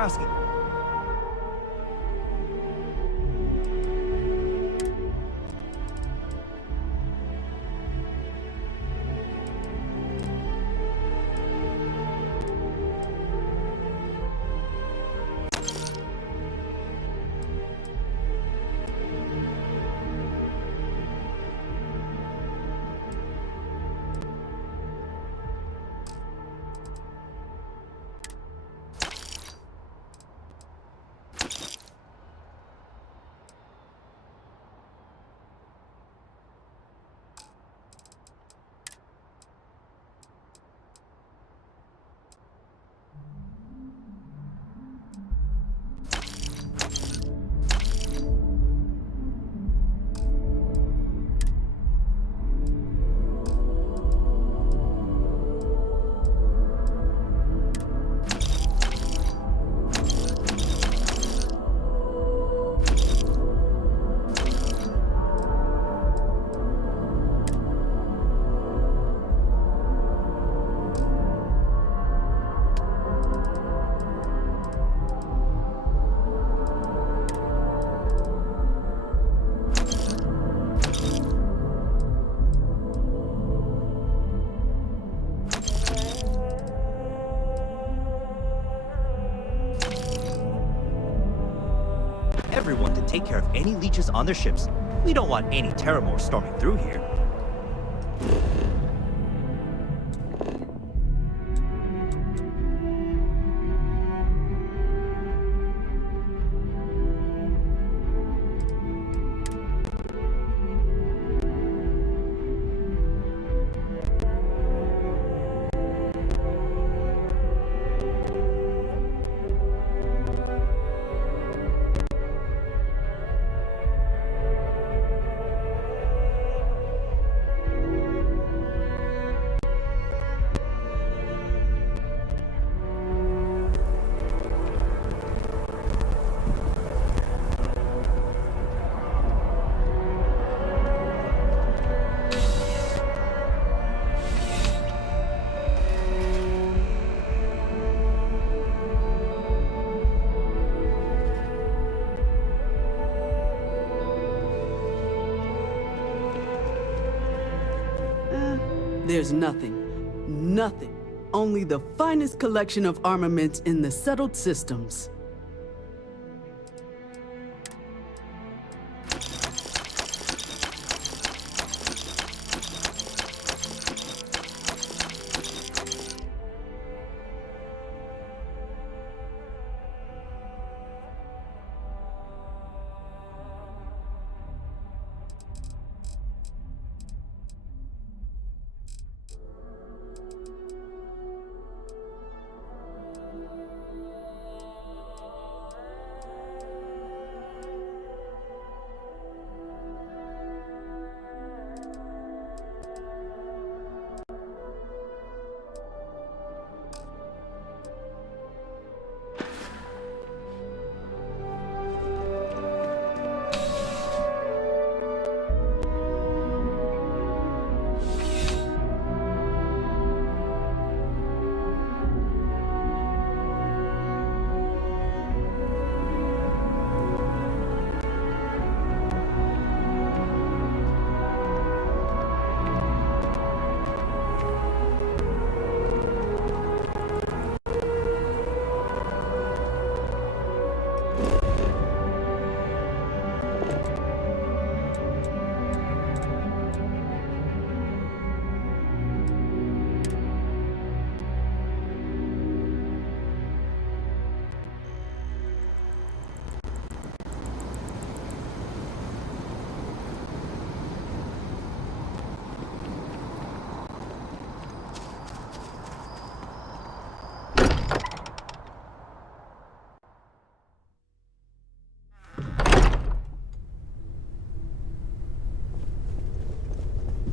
asking. Everyone to take care of any leeches on their ships. We don't want any Terramore storming through here. There's nothing. Nothing. Only the finest collection of armaments in the settled systems.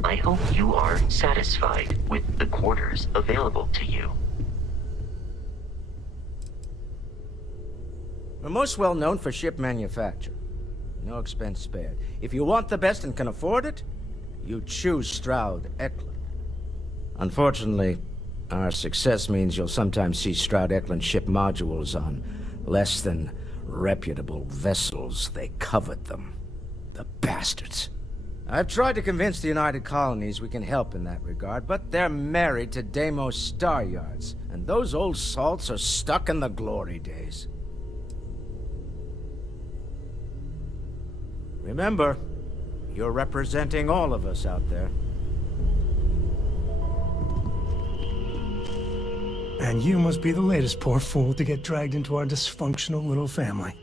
I hope you are satisfied with the quarters available to you. We're most well known for ship manufacture. No expense spared. If you want the best and can afford it, you choose Stroud Eklund. Unfortunately, our success means you'll sometimes see Stroud Eklund ship modules on Less than reputable vessels, they covet them. The bastards. I've tried to convince the United Colonies we can help in that regard, but they're married to Deimos Star Yards, and those old salts are stuck in the glory days. Remember, you're representing all of us out there. And you must be the latest poor fool to get dragged into our dysfunctional little family.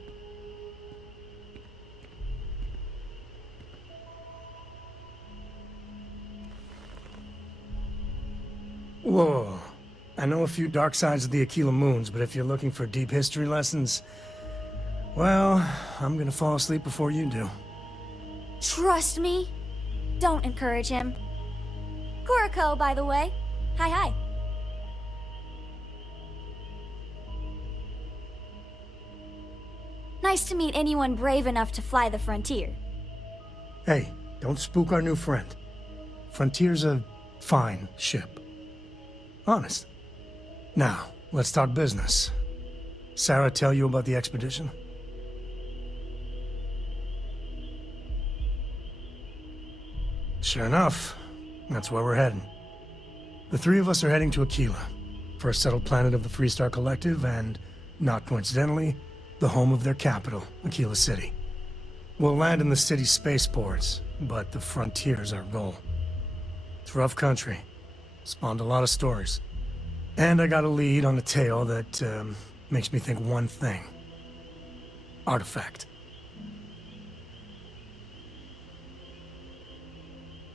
Whoa. I know a few dark sides of the Aquila Moons, but if you're looking for deep history lessons, well, I'm gonna fall asleep before you do. Trust me. Don't encourage him. Kuriko, by the way. Hi, hi. Nice to meet anyone brave enough to fly the frontier. Hey, don't spook our new friend. Frontier's a fine ship. Honest. Now, let's talk business. Sarah tell you about the expedition? Sure enough, that's where we're heading. The three of us are heading to Aquila, first settled planet of the Freestar Collective and, not coincidentally, the home of their capital, Aquila City. We'll land in the city's spaceports, but the frontier's our goal. It's rough country. Spawned a lot of stories. And I got a lead on a tale that makes me think one thing. Artifact.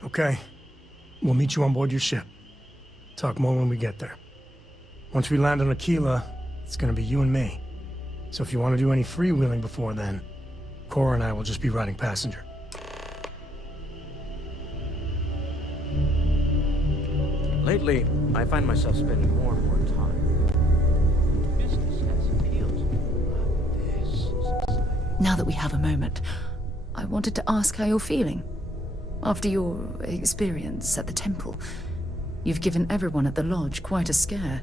Okay. We'll meet you on board your ship. Talk more when we get there. Once we land on Aquila, it's gonna be you and me. So if you want to do any freewheeling before then, Cora and I will just be riding passenger. Lately, I find myself spending more and more time. Business has appealed to me, but this is exciting. Now that we have a moment, I wanted to ask how you're feeling. After your experience at the temple, you've given everyone at the lodge quite a scare.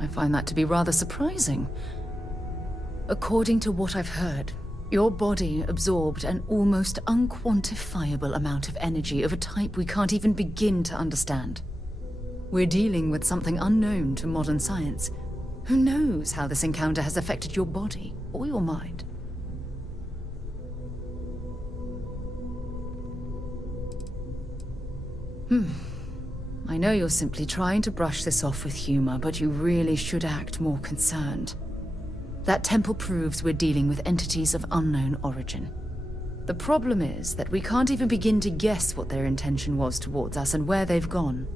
I find that to be rather surprising. According to what I've heard, your body absorbed an almost unquantifiable amount of energy of a type we can't even begin to understand. We're dealing with something unknown to modern science. Who knows how this encounter has affected your body or your mind? I know you're simply trying to brush this off with humor, but you really should act more concerned. That temple proves we're dealing with entities of unknown origin. The problem is that we can't even begin to guess what their intention was towards us and where they've gone.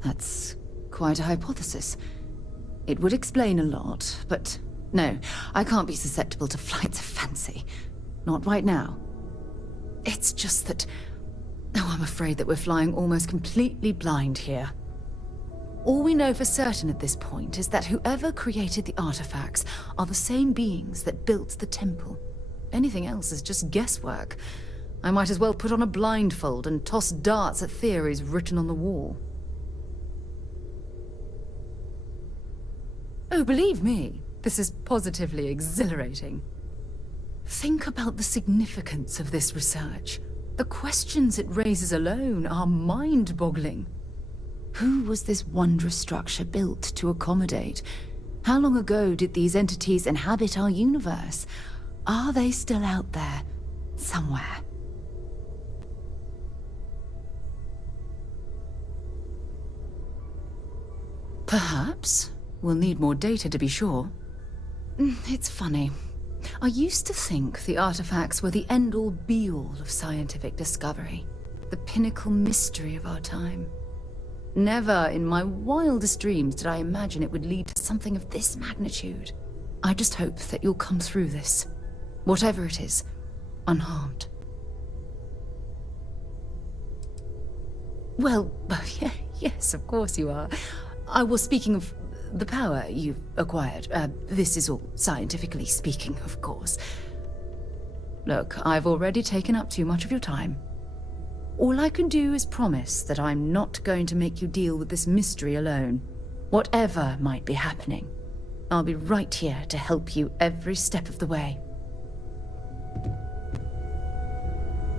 That's quite a hypothesis. It would explain a lot, but no, I can't be susceptible to flights of fancy. Not right now. It's just that... Oh, I'm afraid that we're flying almost completely blind here. All we know for certain at this point is that whoever created the artifacts are the same beings that built the temple. Anything else is just guesswork. I might as well put on a blindfold and toss darts at theories written on the wall. Oh, believe me, this is positively exhilarating. Think about the significance of this research. The questions it raises alone are mind-boggling. Who was this wondrous structure built to accommodate? How long ago did these entities inhabit our universe? Are they still out there, somewhere? Perhaps. We'll need more data to be sure. It's funny. I used to think the artifacts were the end-all be-all of scientific discovery, the pinnacle mystery of our time. Never in my wildest dreams did I imagine it would lead to something of this magnitude. I just hope that you'll come through this, whatever it is, unharmed. Well, yes, of course you are. I was speaking of the power you've acquired. This is all scientifically speaking, of course. Look, I've already taken up too much of your time. All I can do is promise that I'm not going to make you deal with this mystery alone. Whatever might be happening, I'll be right here to help you every step of the way.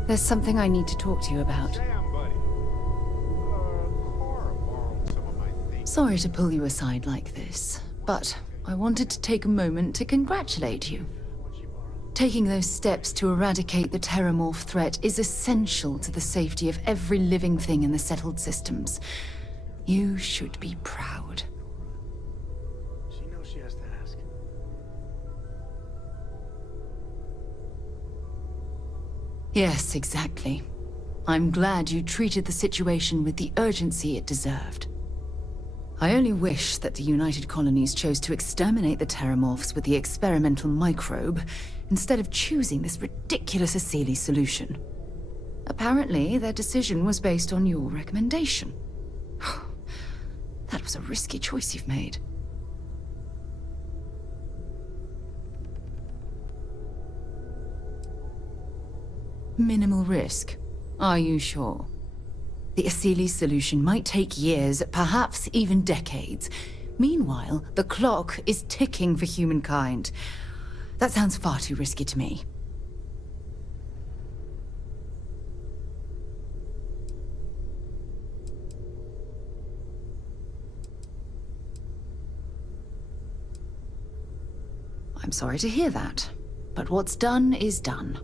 There's something I need to talk to you about. Sorry to pull you aside like this, but I wanted to take a moment to congratulate you. Taking those steps to eradicate the Terramorph threat is essential to the safety of every living thing in the settled systems. You should be proud. She knows she has to ask. Yes, exactly. I'm glad you treated the situation with the urgency it deserved. I only wish that the United Colonies chose to exterminate the Terramorphs with the experimental microbe, instead of choosing this ridiculous Asili solution. Apparently, their decision was based on your recommendation. That was a risky choice you've made. Minimal risk. Are you sure? The Asili solution might take years, perhaps even decades. Meanwhile, the clock is ticking for humankind. That sounds far too risky to me. I'm sorry to hear that, but what's done is done.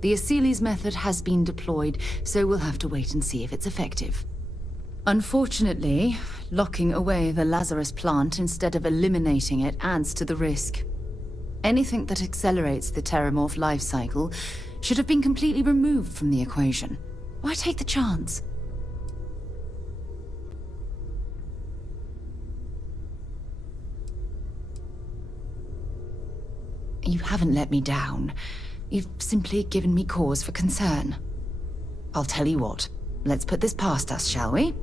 The Asili's method has been deployed, so we'll have to wait and see if it's effective. Unfortunately, locking away the Lazarus plant instead of eliminating it adds to the risk. Anything that accelerates the Terramorph life cycle should have been completely removed from the equation. Why take the chance? You haven't let me down. You've simply given me cause for concern. I'll tell you what, let's put this past us, shall we?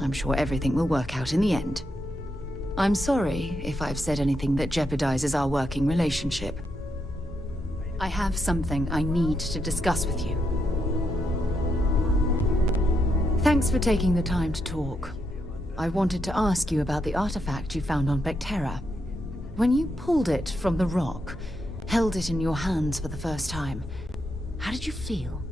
I'm sure everything will work out in the end. I'm sorry if I've said anything that jeopardizes our working relationship. I have something I need to discuss with you. Thanks for taking the time to talk. I wanted to ask you about the artifact you found on Vectera. When you pulled it from the rock, held it in your hands for the first time, how did you feel?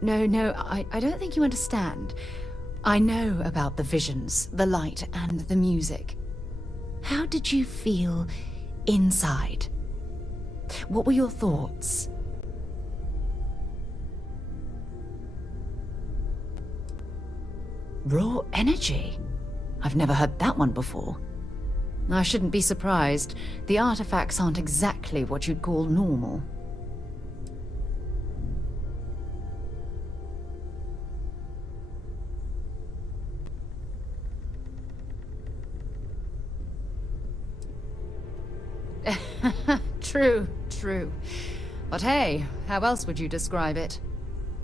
No, I don't think you understand. I know about the visions, the light, and the music. How did you feel inside? What were your thoughts? Raw energy? I've never heard that one before. I shouldn't be surprised. The artifacts aren't exactly what you'd call normal. True. But hey, how else would you describe it?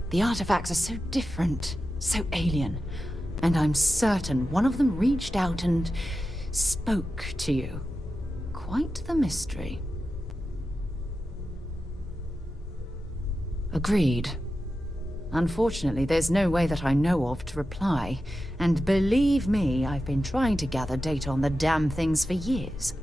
The artifacts are so different, so alien, and I'm certain one of them reached out and spoke to you. Quite the mystery. Agreed. Unfortunately, there's no way that I know of to reply, and believe me, I've been trying to gather data on the damn things for years.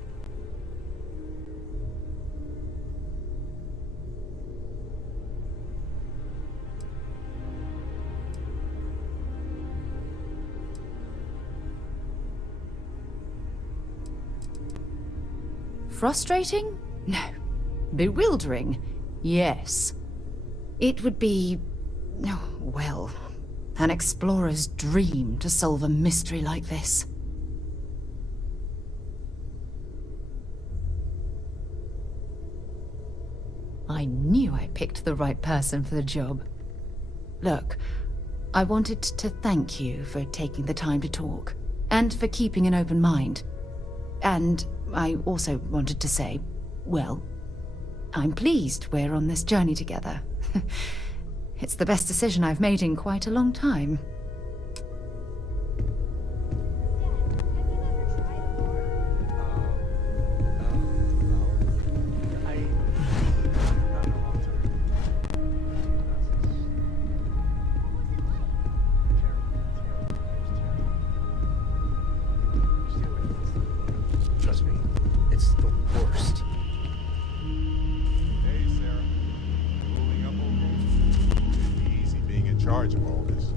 Frustrating? No. Bewildering? Yes. It would be, well, an explorer's dream to solve a mystery like this. I knew I picked the right person for the job. Look, I wanted to thank you for taking the time to talk, and for keeping an open mind. And I also wanted to say, Well, I'm pleased we're on this journey together. It's the best decision I've made in quite a long time. Trust me, it's the worst. Hey, Sarah. Holding up okay? Easy being in charge of all this.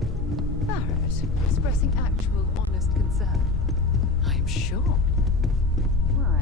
Barrett, expressing actual, honest concern. I'm sure. Why?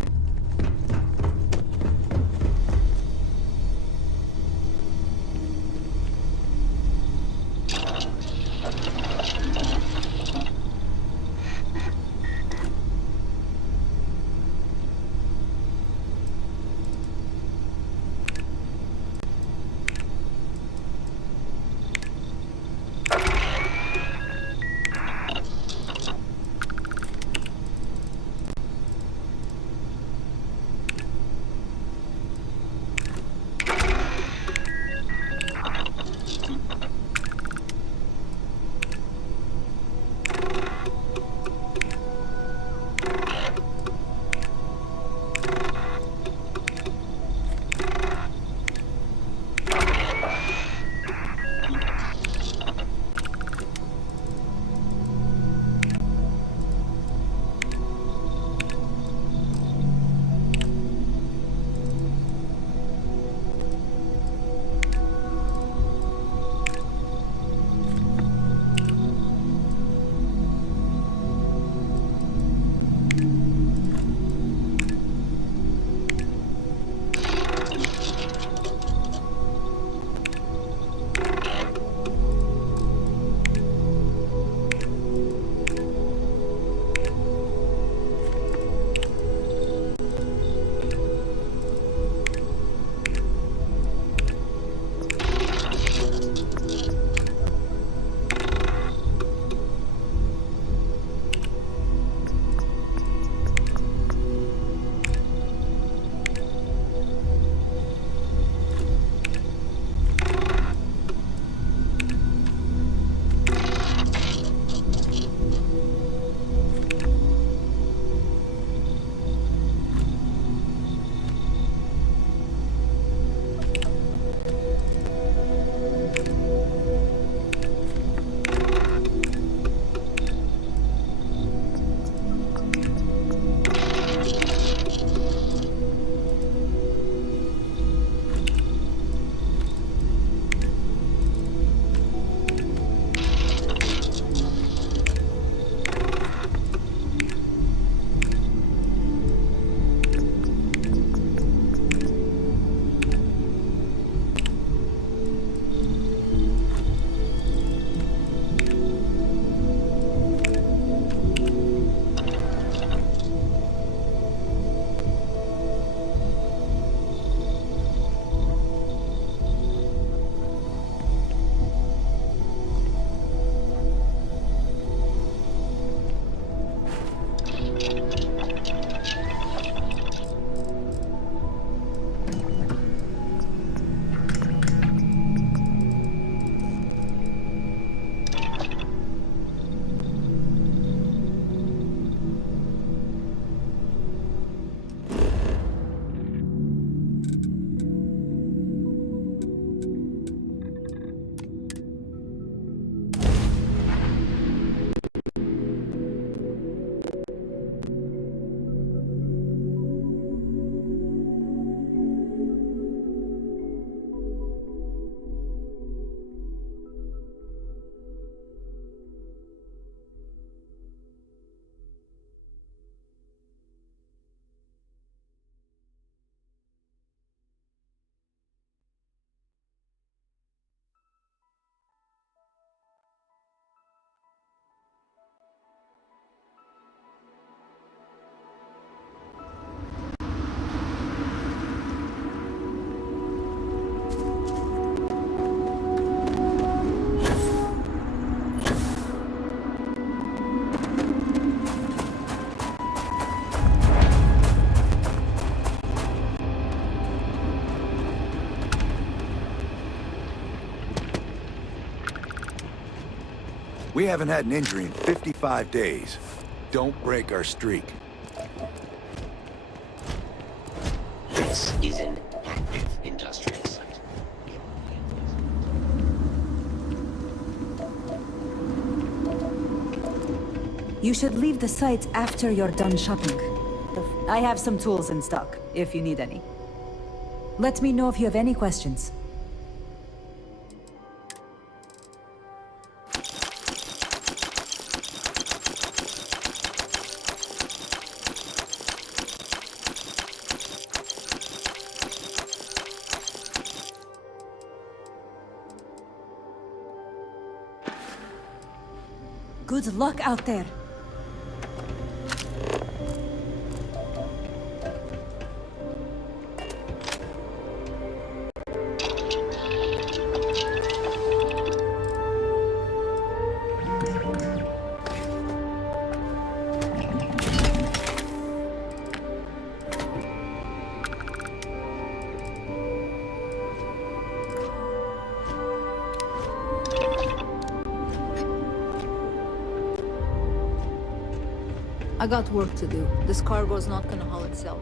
We haven't had an injury in 55 days. Don't break our streak. This is an active industrial site. You should leave the site after you're done shopping. I have some tools in stock, if you need any. Let me know if you have any questions. Good luck out there. I got work to do. This cargo's not gonna haul itself.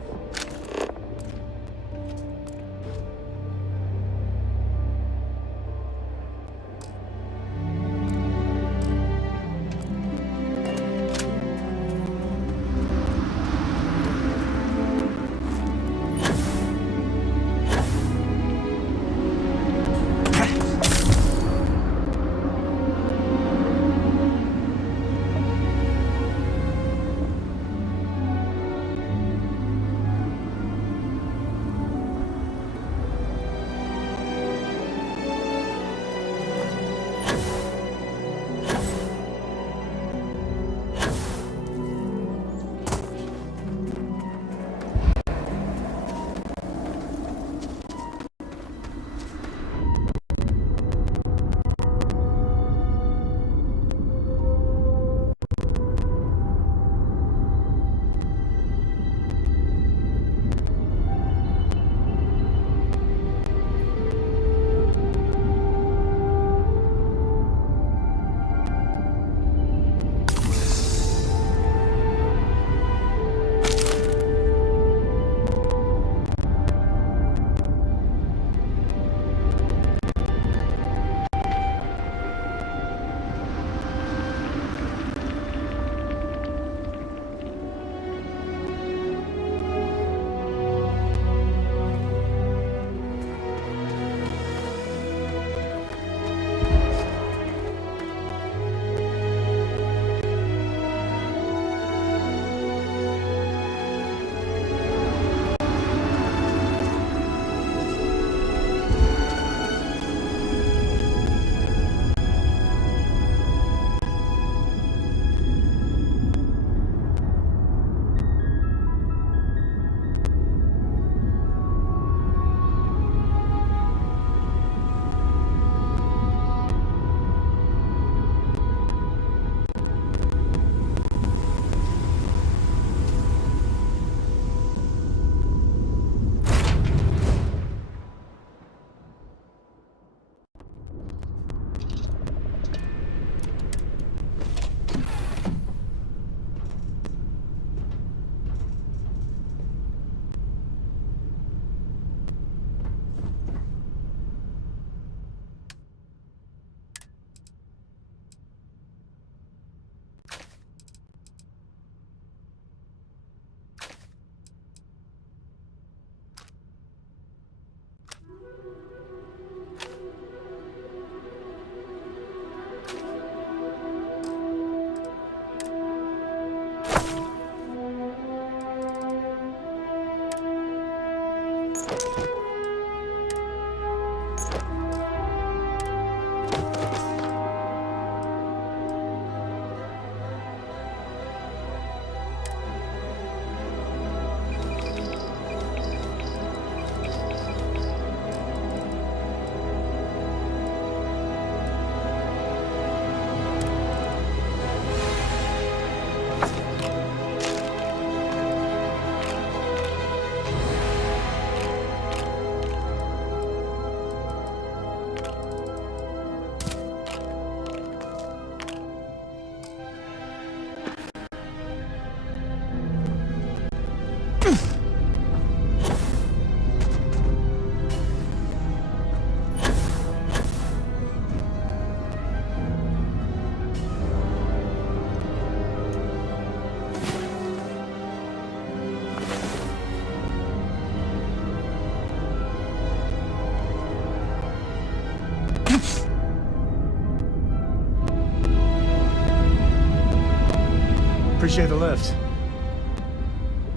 Appreciate the lift.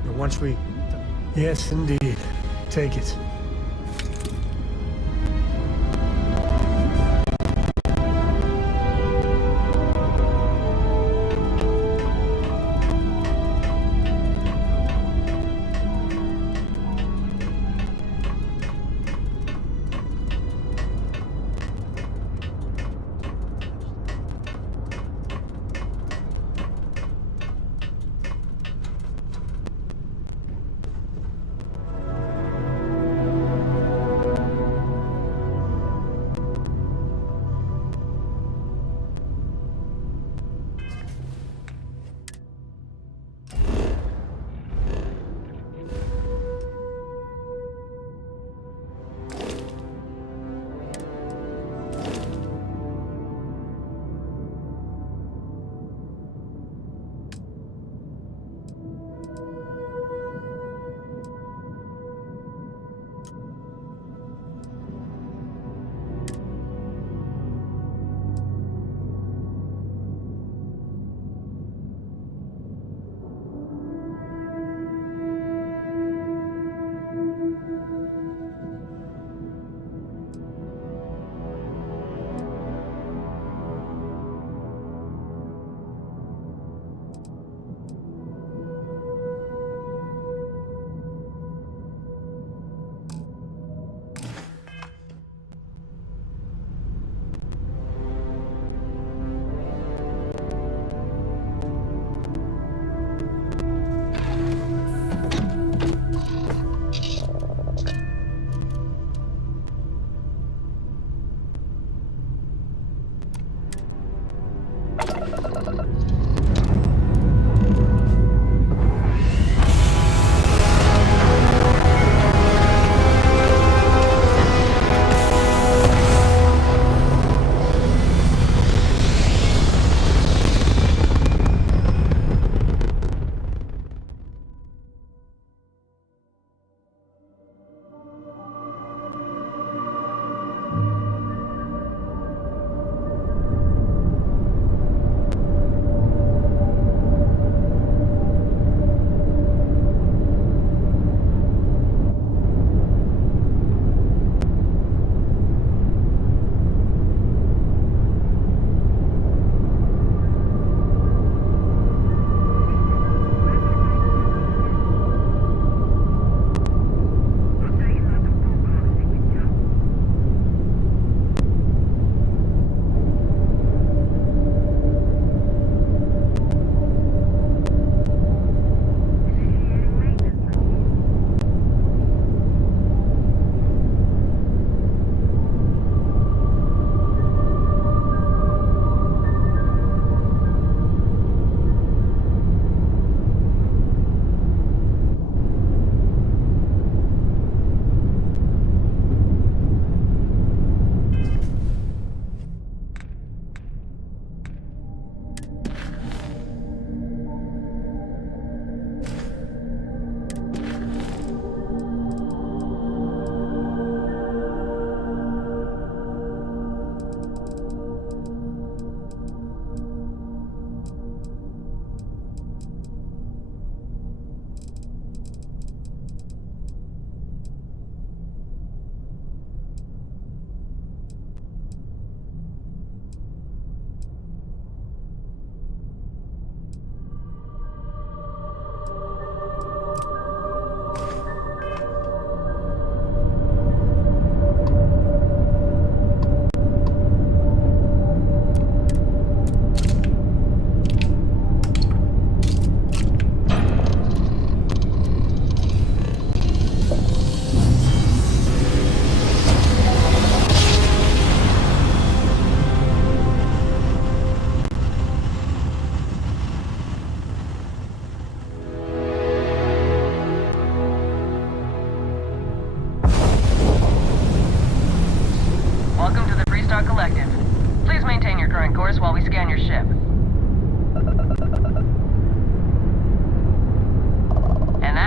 But once we... Yes, indeed. Take it.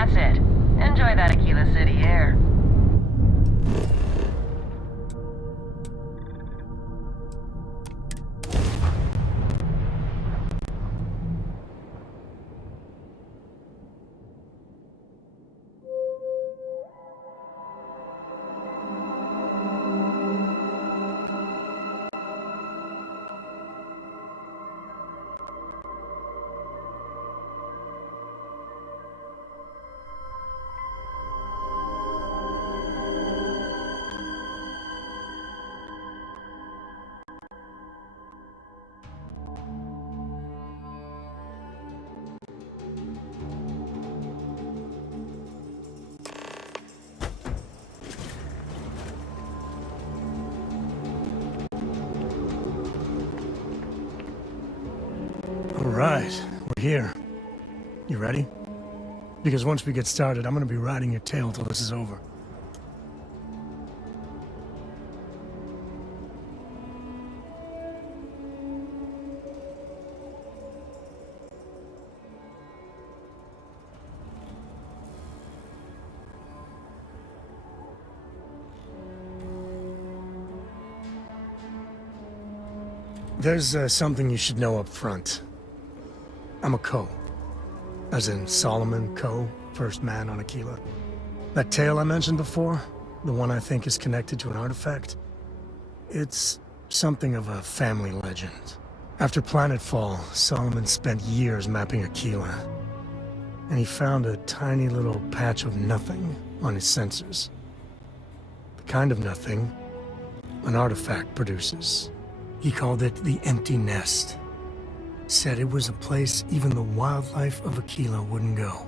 That's it. Enjoy that Aquila City air. Alright, we're here. You ready? Because once we get started, I'm gonna be riding your tail till this is over. There's something you should know up front. I'm a Co. As in Solomon Co., first man on Aquila. That tale I mentioned before, the one I think is connected to an artifact, it's something of a family legend. After planetfall, Solomon spent years mapping Aquila, and he found a tiny little patch of nothing on his sensors. The kind of nothing an artifact produces. He called it the Empty Nest. Said it was a place even the wildlife of Aquila wouldn't go.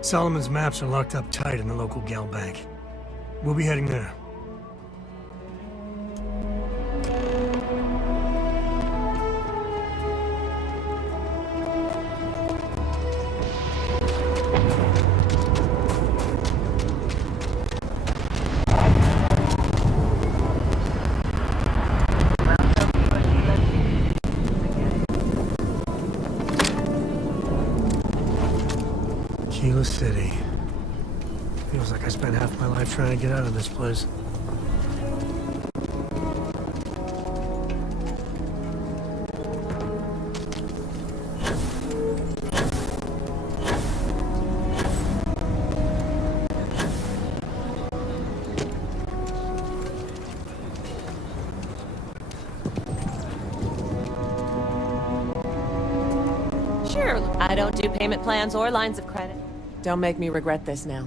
Solomon's maps are locked up tight in the local Gal Bank. We'll be heading there. Aquila City. Feels like I spent half my life trying to get out of this place. Sure, I don't do payment plans or lines of credit. Don't make me regret this now.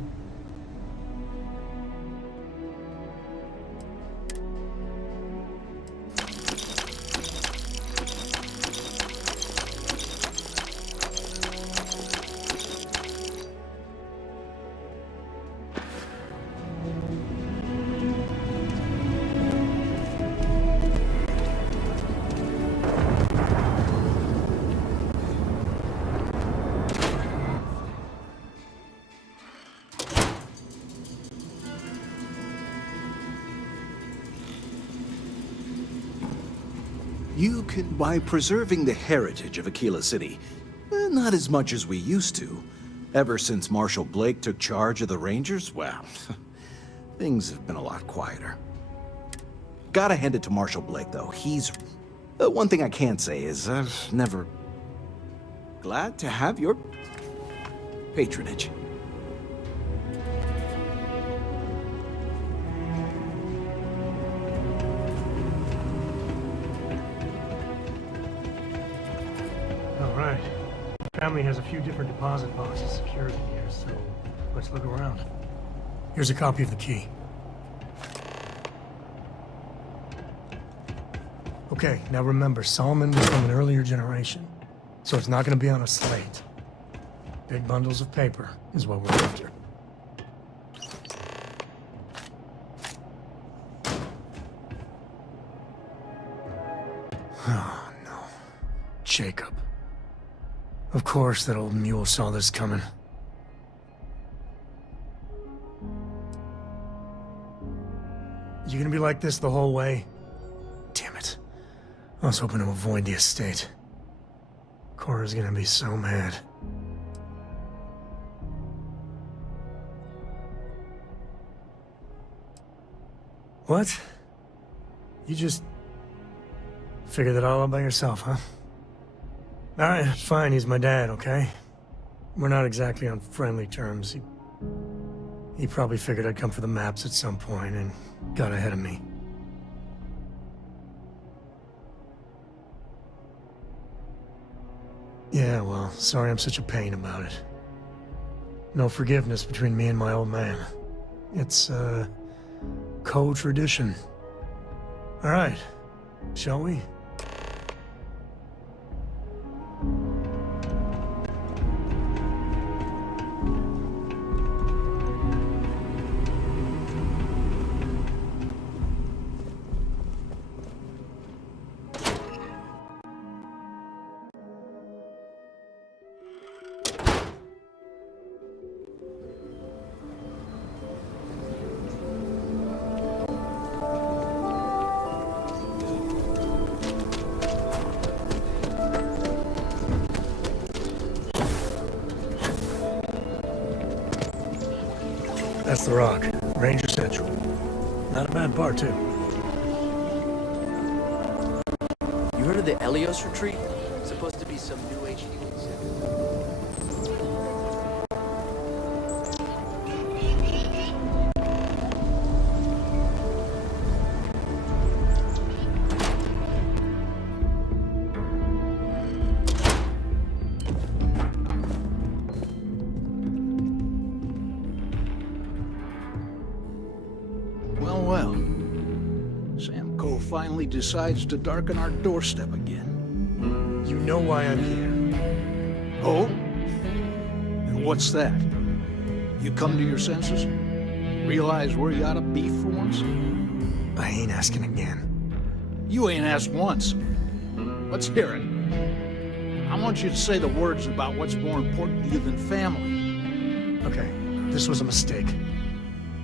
You can, by preserving the heritage of Aquila City, not as much as we used to. Ever since Marshal Blake took charge of the Rangers, well, things have been a lot quieter. Gotta hand it to Marshal Blake, though. He's... one thing I can't say is I've never... glad to have your patronage. Alright. Family has a few different deposit boxes secured in here, so let's look around. Here's a copy of the key. Okay, now remember, Solomon was from an earlier generation, so it's not going to be on a slate. Big bundles of paper is what we're after. Oh, no. Jacob. Of course that old mule saw this coming. You gonna be like this the whole way? Damn it. I was hoping to avoid the estate. Cora's gonna be so mad. What? You just figured that all out by yourself, huh? Alright, fine, he's my dad, okay? We're not exactly on friendly terms. He probably figured I'd come for the maps at some point and got ahead of me. Yeah, well, sorry I'm such a pain about it. No forgiveness between me and my old man. It's, co-tradition. Alright, shall we? That's the Rock. Ranger Central. Not a bad bar, too. You heard of the Elios retreat? Supposed to be some new age healing center. Well, well. Sam Cole finally decides to darken our doorstep again. You know why I'm here. Oh? And what's that? You come to your senses? Realize where you ought to be for once? I ain't asking again. You ain't asked once. Let's hear it. I want you to say the words about what's more important to you than family. Okay, this was a mistake.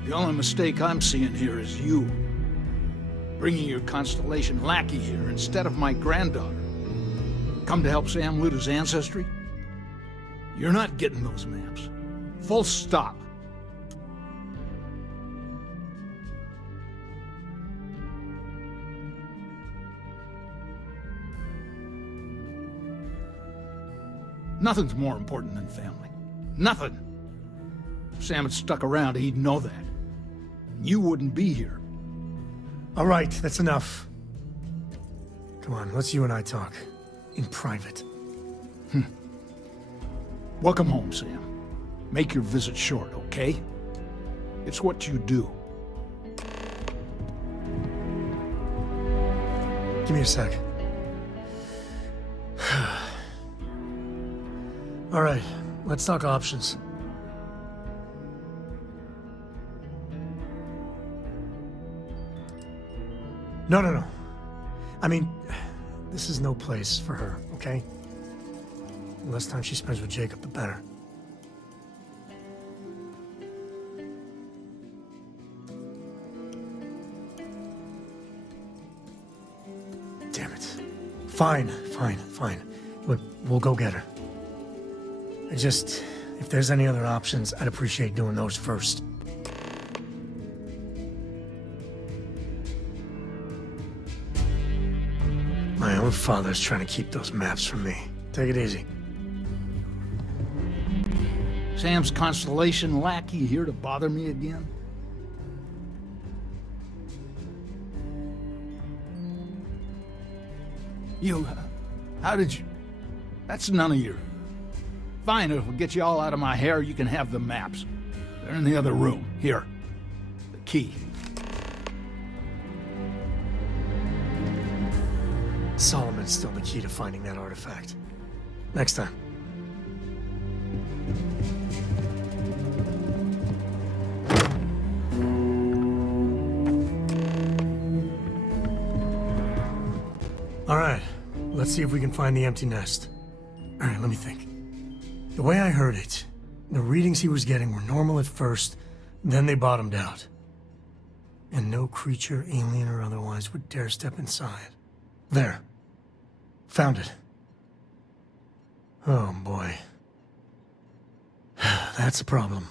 The only mistake I'm seeing here is you. Bringing your Constellation lackey here instead of my granddaughter. Come to help Sam loot his ancestry? You're not getting those maps. Full stop. Nothing's more important than family. Nothing. If Sam had stuck around, he'd know that. You wouldn't be here. All right, that's enough. Come on, let's you and I talk. In private. Welcome home, Sam. Make your visit short, okay? It's what you do. Give me a sec. All right, let's talk options. No. I mean, this is no place for her, okay? The less time she spends with Jacob, the better. Damn it. Fine. Look, we'll go get her. If there's any other options, I'd appreciate doing those first. My own father's trying to keep those maps from me. Take it easy. Sam's Constellation lackey here to bother me again? How did you... That's none of your... Fine, if we get you all out of my hair, you can have the maps. They're in the other room. Here. The key. Solomon's still the key to finding that artifact. Next time. All right, let's see if we can find the empty nest. All right, let me think. The way I heard it, the readings he was getting were normal at first, then they bottomed out. And no creature, alien or otherwise, would dare step inside. There. Found it. Oh boy. That's a problem.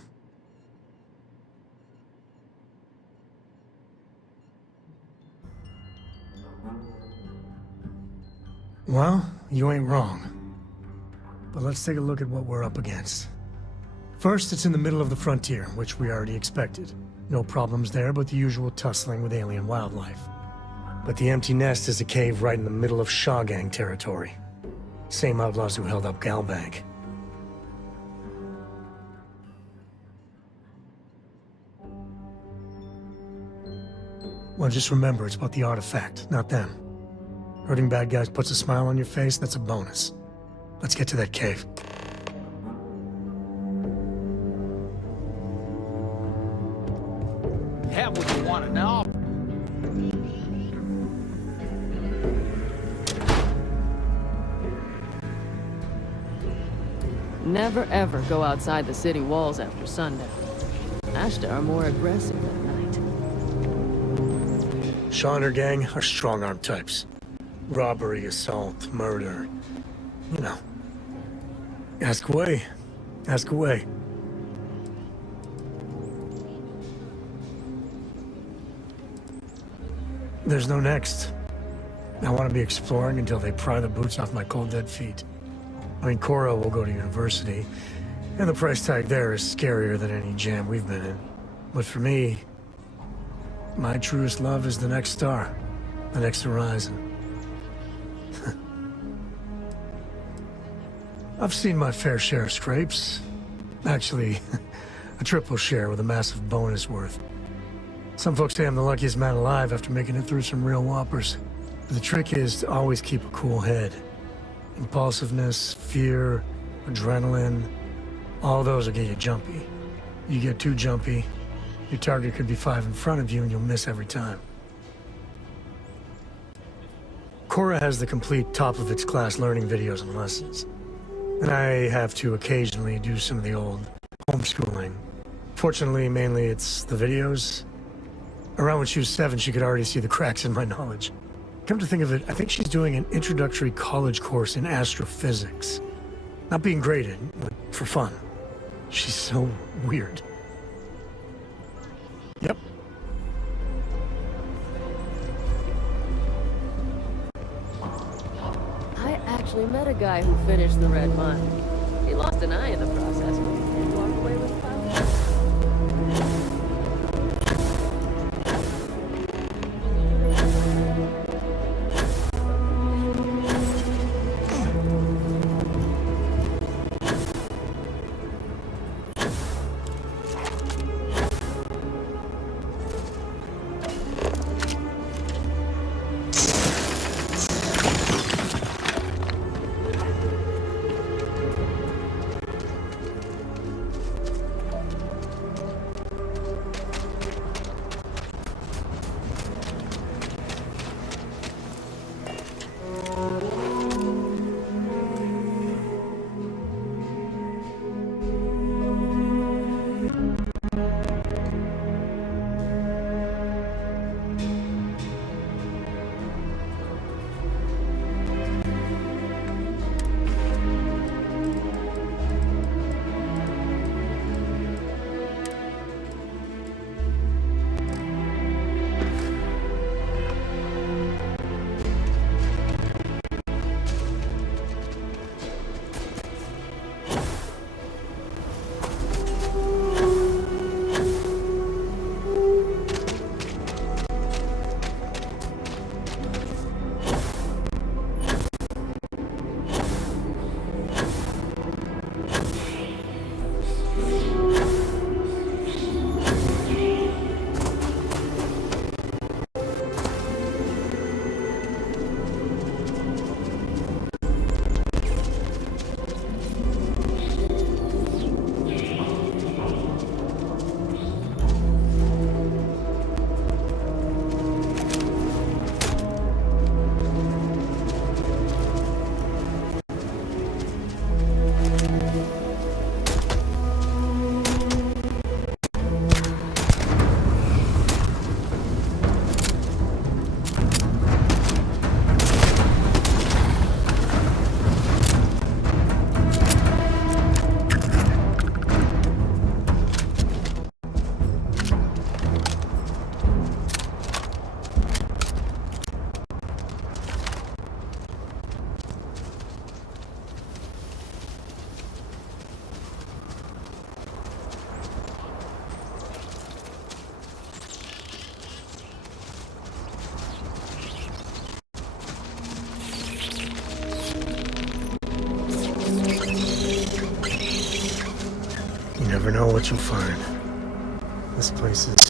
Well, you ain't wrong. But let's take a look at what we're up against. First, it's in the middle of the frontier, which we already expected. No problems there, but the usual tussling with alien wildlife. But the empty nest is a cave right in the middle of Shaw Gang territory. Same outlaws who held up Galbank. Well, just remember, it's about the artifact, not them. Hurting bad guys puts a smile on your face, that's a bonus. Let's get to that cave. Have what you want now. Never ever go outside the city walls after sundown. Ashta are more aggressive at night. Shaw and her gang are strong-arm types. Robbery, assault, murder. You know. Ask away. Ask away. There's no next. I want to be exploring until they pry the boots off my cold dead feet. I mean, Cora will go to university, and the price tag there is scarier than any jam we've been in. But for me, my truest love is the next star, the next horizon. I've seen my fair share of scrapes. Actually, a triple share with a massive bonus worth. Some folks say I'm the luckiest man alive after making it through some real whoppers. But the trick is to always keep a cool head. Impulsiveness, fear, adrenaline, all those will get you jumpy. You get too jumpy, your target could be 5 in front of you and you'll miss every time. Cora has the complete top-of-its-class learning videos and lessons. And I have to occasionally do some of the old homeschooling. Fortunately, mainly it's the videos. Around when she was 7, she could already see the cracks in my knowledge. Come to think of it, I think she's doing an introductory college course in astrophysics. Not being graded, but for fun. She's so weird. Yep. I actually met a guy who finished the Red Mile. He lost an eye in the process, but he walked away with $5. never know what you'll find. This place is...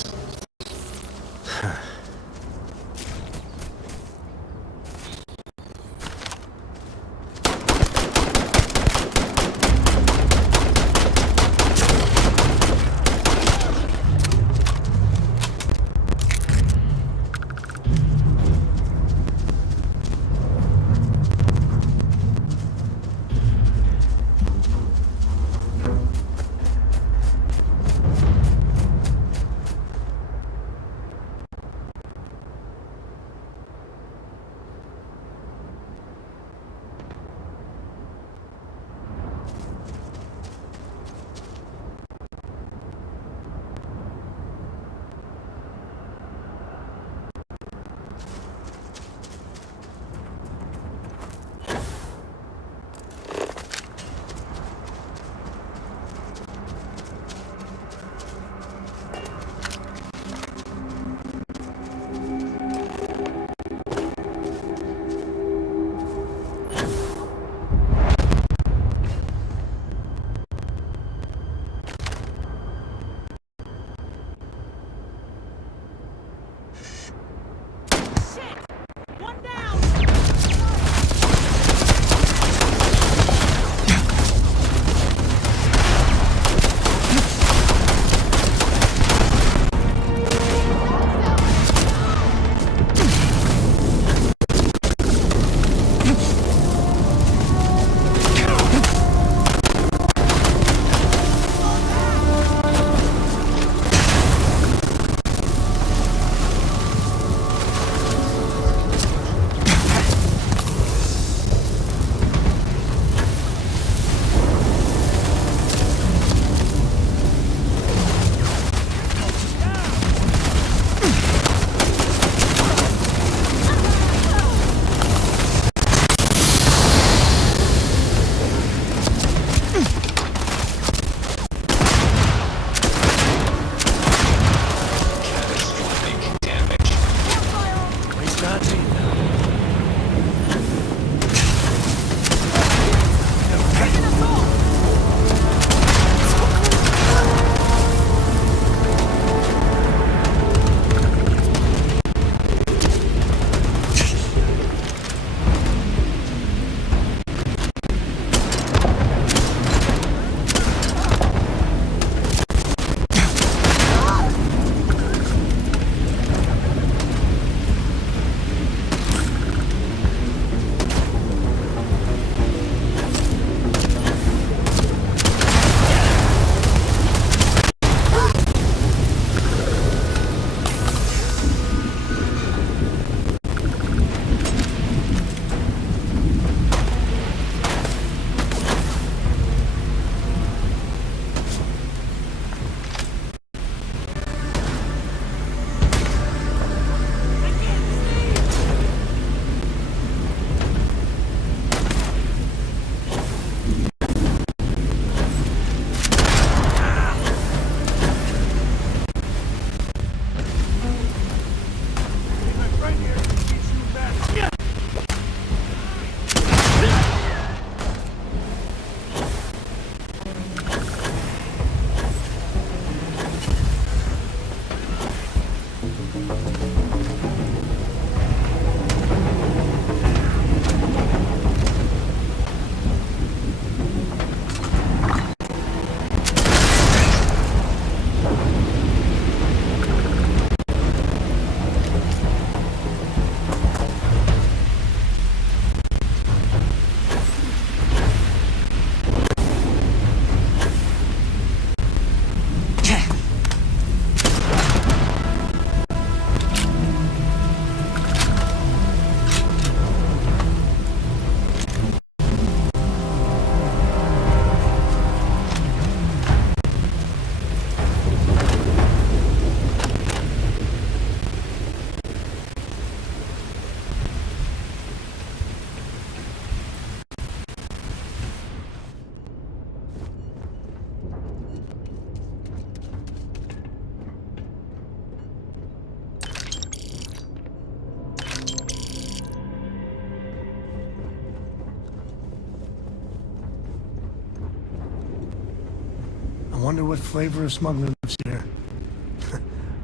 wonder what flavor of smuggler lives here.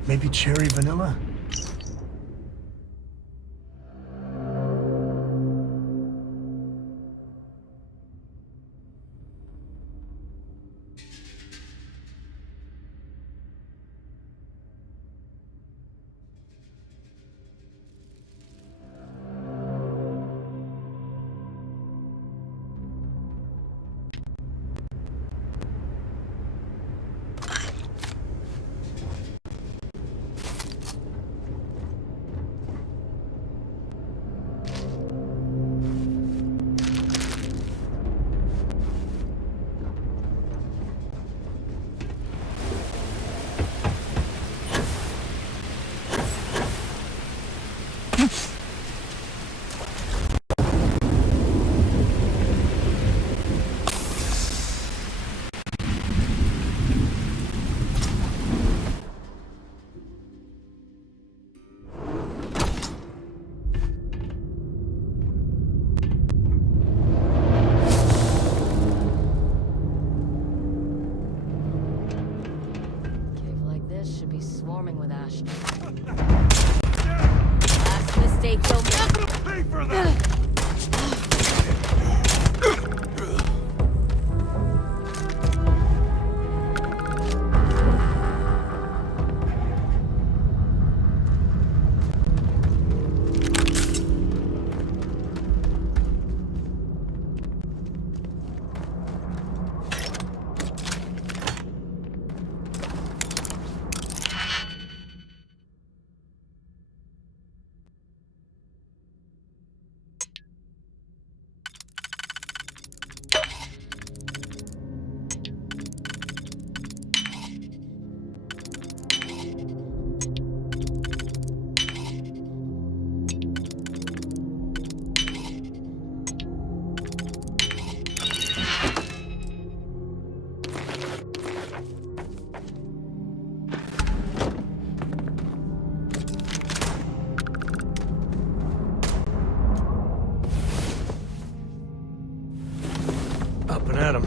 Maybe cherry vanilla? Up and at 'em.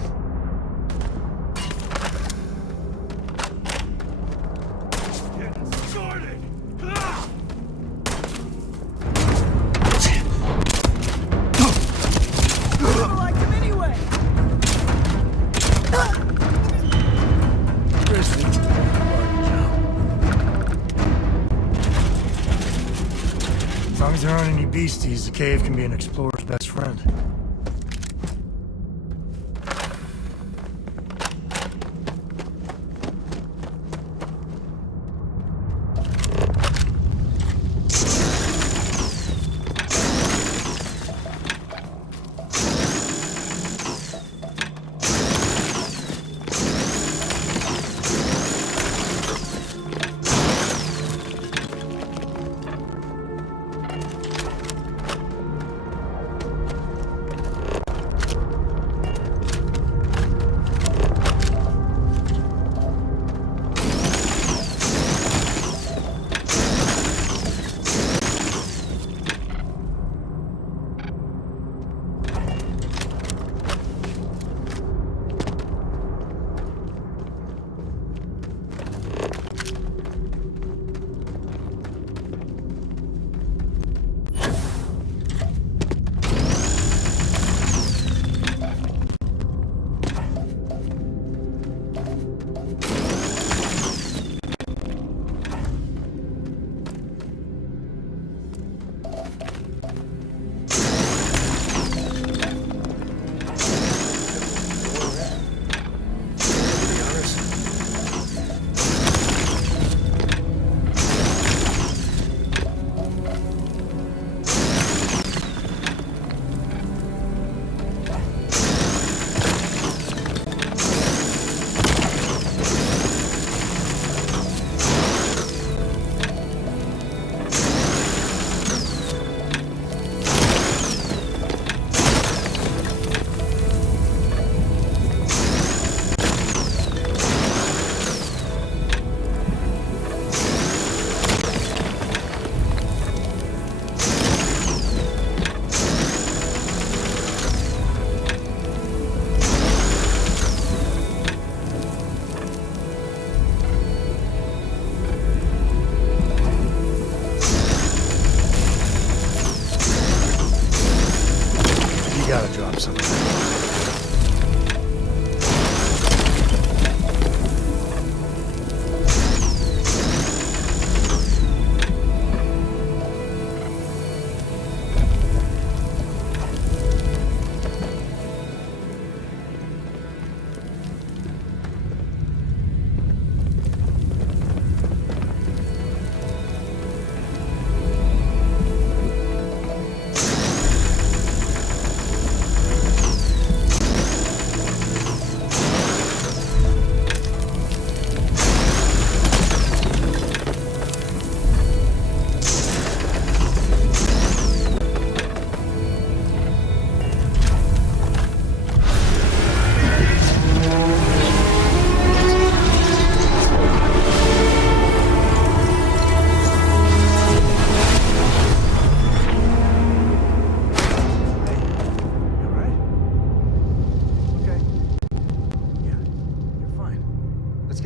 Getting started! I liked him anyway! As long as there aren't any beasties, the cave can be an explorer's best friend.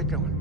get going.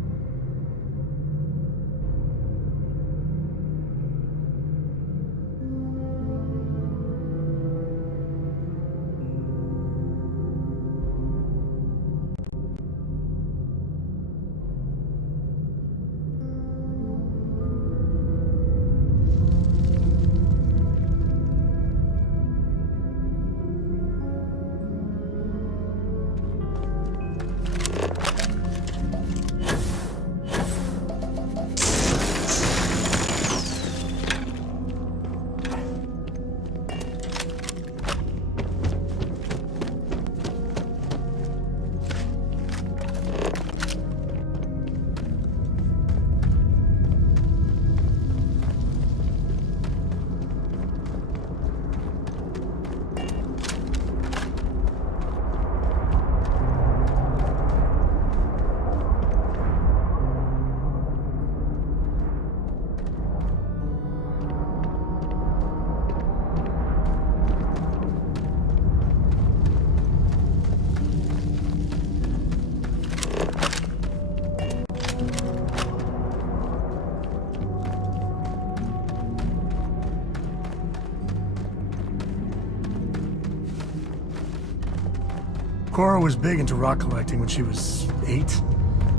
Cora was big into rock collecting when she was 8.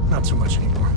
Not so much anymore.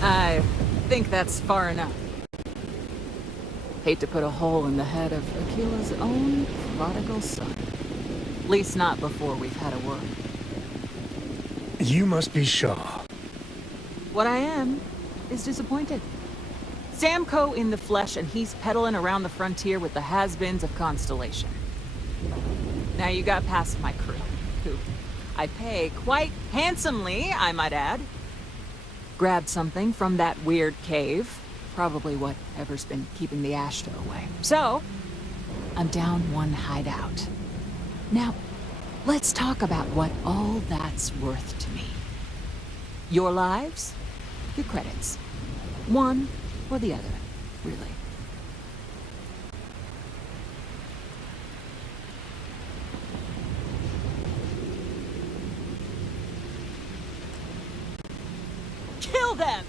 I think that's far enough. Hate to put a hole in the head of Akila's own prodigal son. At least not before we've had a word. You must be Shaw. What I am is disappointed. Samco in the flesh, and he's peddling around the frontier with the has-beens of Constellation. Now you got past my crew, who I pay quite handsomely, I might add. Grabbed something from that weird cave. Probably whatever's been keeping the Ashta away. So, I'm down one hideout. Now, let's talk about what all that's worth to me. Your lives, your credits. One or the other, really. Kill them!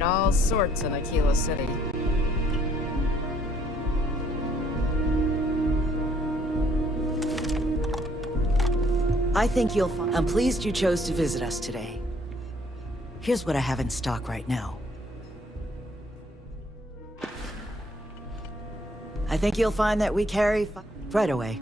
meet all sorts in Aquila City. I think you'll find... I'm pleased you chose to visit us today. Here's what I have in stock right now. I think you'll find that we carry... right away.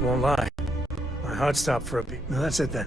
Won't lie. My heart stopped for a beat. No, that's it then.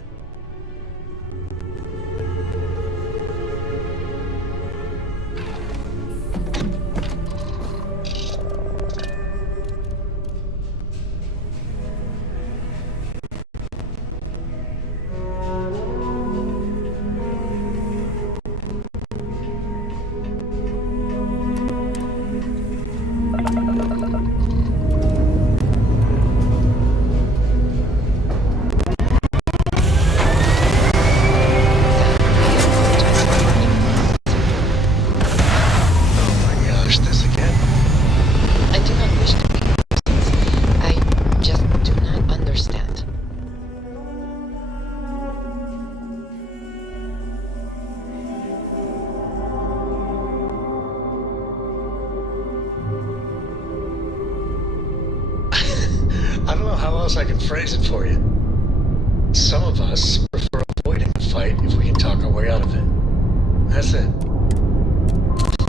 I don't know how else I can phrase it for you. Some of us prefer avoiding the fight if we can talk our way out of it. That's it.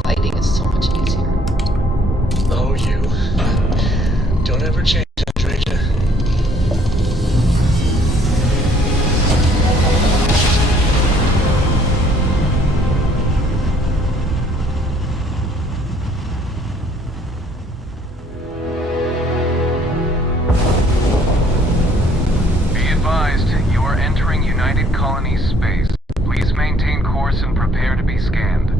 Fighting is so much easier. Oh, you. Don't ever change, Andreja. Be advised, you are entering United Colonies space. Please scanned.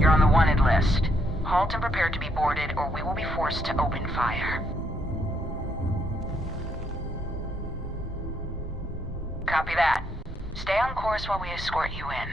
You're on the wanted list. Halt and prepare to be boarded, or we will be forced to open fire. Copy that. Stay on course while we escort you in.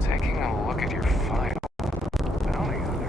Taking a look at your file. Bounty hunter.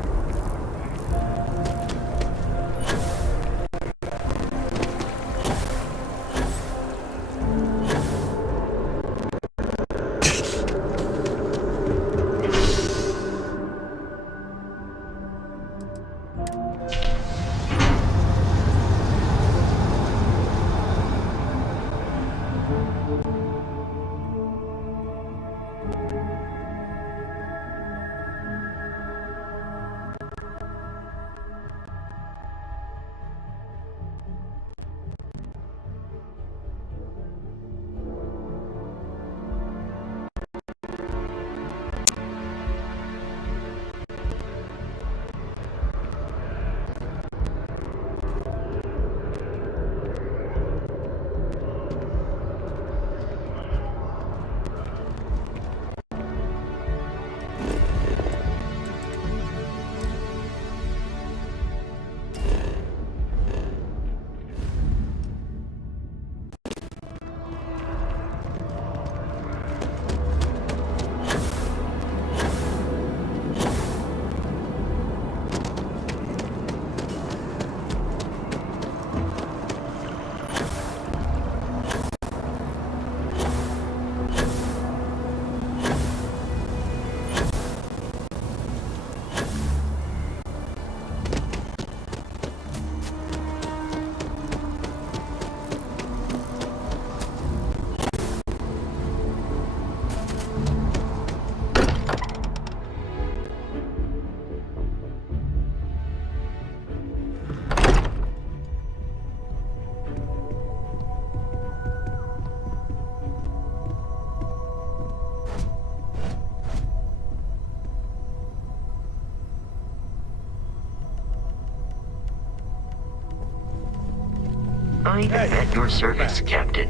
I am at your service, Captain.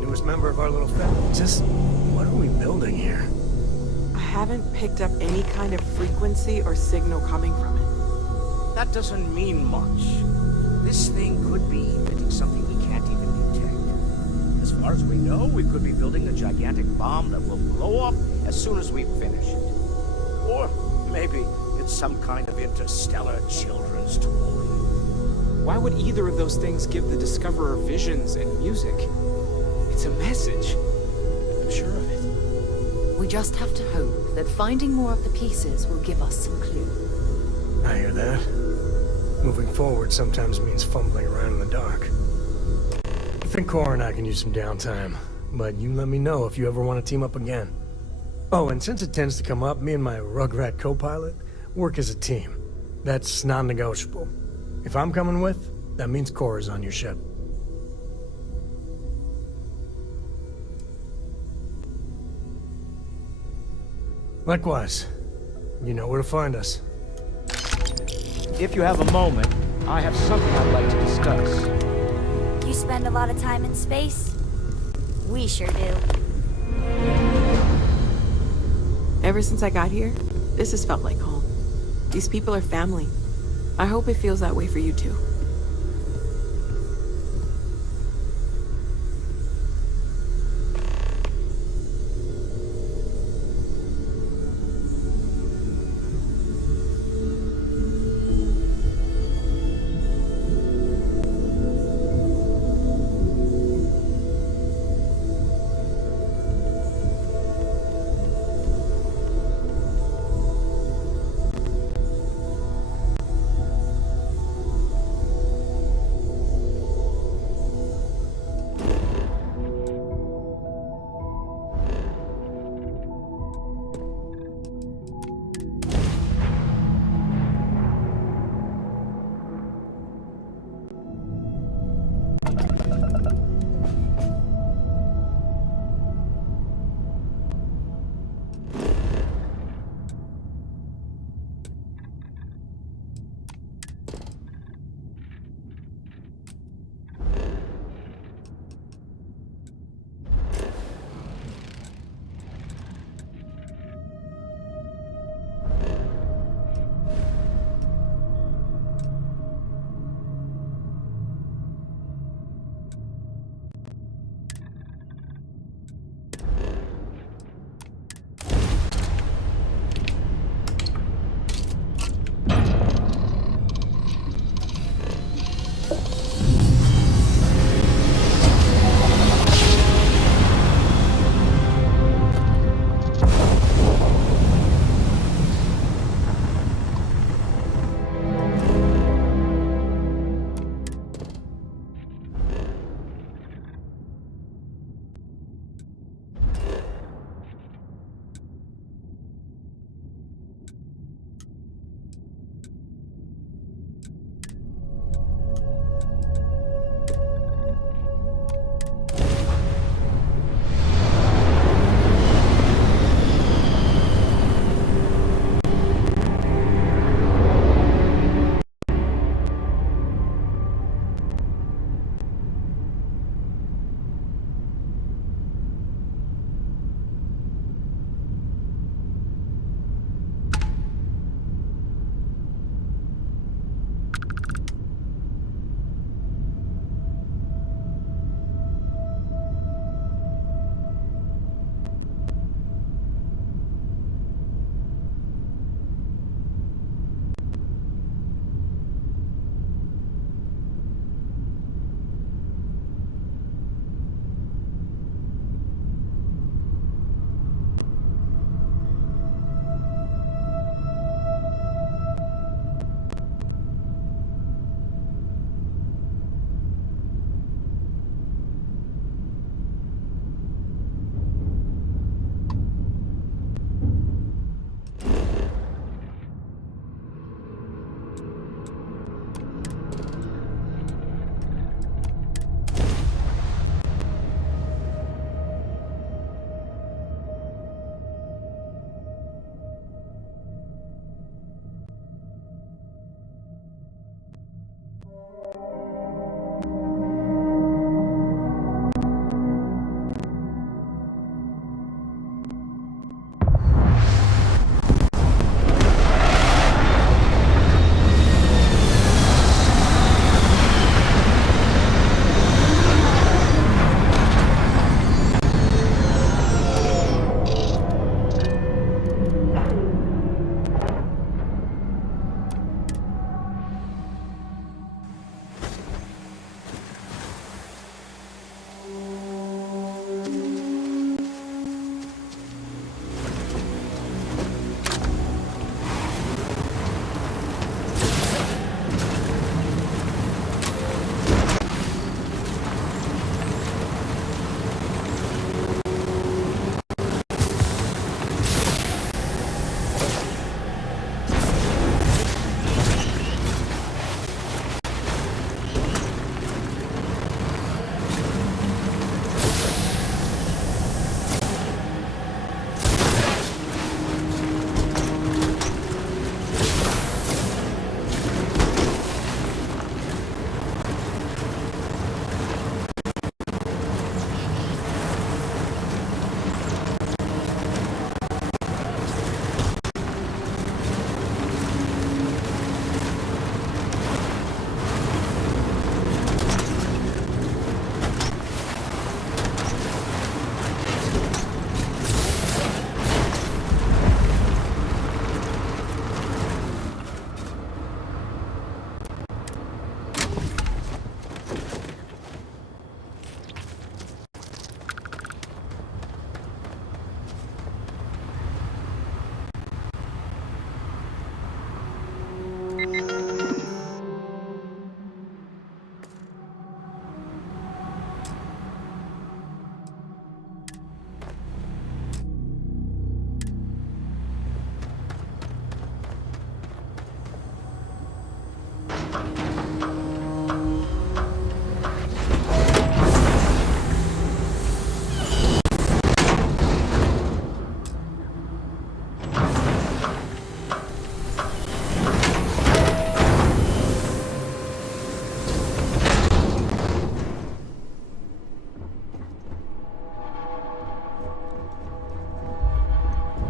Newest member of our little family. Just what are we building here? I haven't picked up any kind of frequency or signal coming from it. That doesn't mean much. This thing could be emitting something we can't even detect. As far as we know, we could be building a gigantic bomb that will blow up as soon as we finish it. Or maybe it's some kind of interstellar children's toy. Why would either of those things give the Discoverer visions and music? It's a message. I'm sure of it. We just have to hope that finding more of the pieces will give us some clue. I hear that. Moving forward sometimes means fumbling around in the dark. I think Cora and I can use some downtime, but you let me know if you ever want to team up again. Oh, and since it tends to come up, me and my Rugrat co-pilot work as a team. That's non-negotiable. If I'm coming with, that means Cora's on your ship. Likewise, you know where to find us. If you have a moment, I have something I'd like to discuss. You spend a lot of time in space? We sure do. Ever since I got here, this has felt like home. These people are family. I hope it feels that way for you too.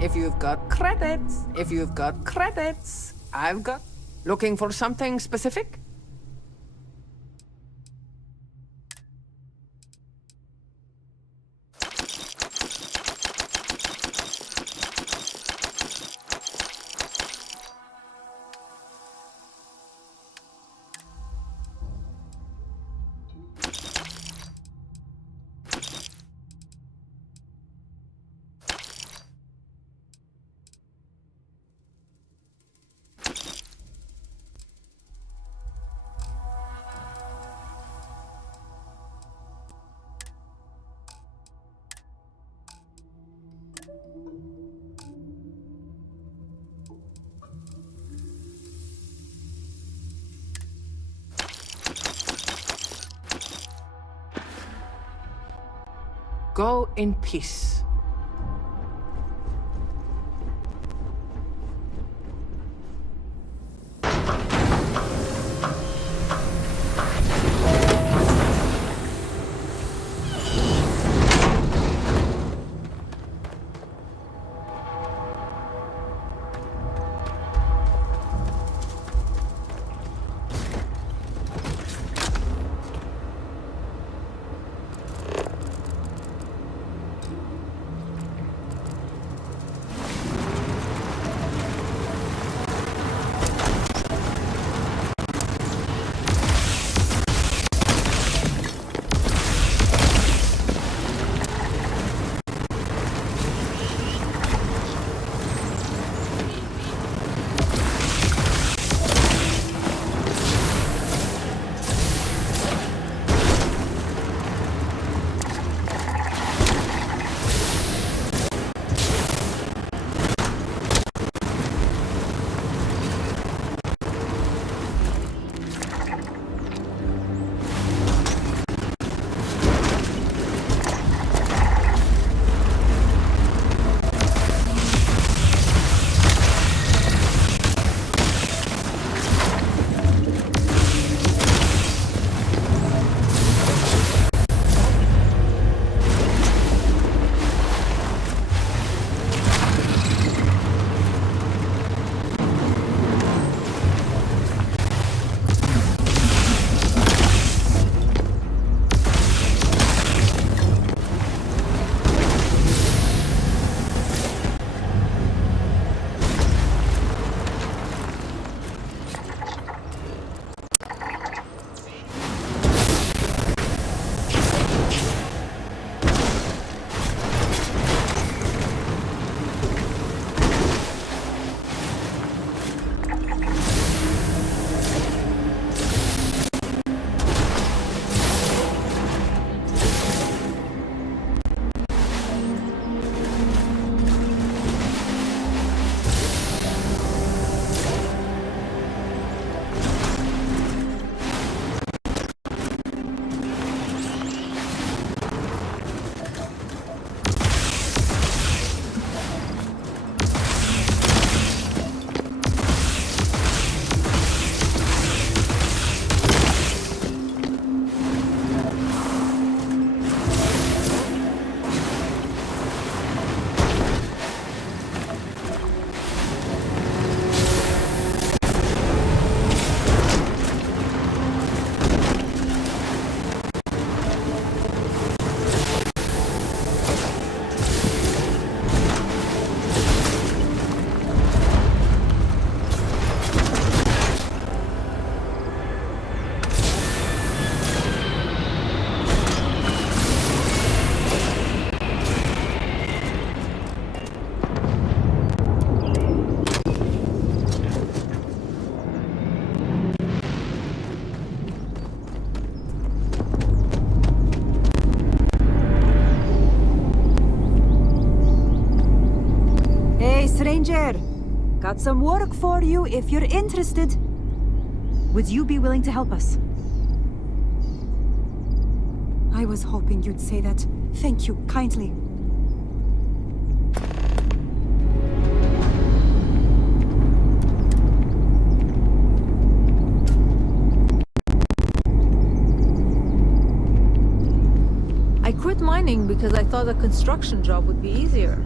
If you've got credits, I've got... Looking for something specific? Go in peace. Stranger, got some work for you if you're interested. Would you be willing to help us? I was hoping you'd say that. Thank you kindly. I quit mining because I thought a construction job would be easier.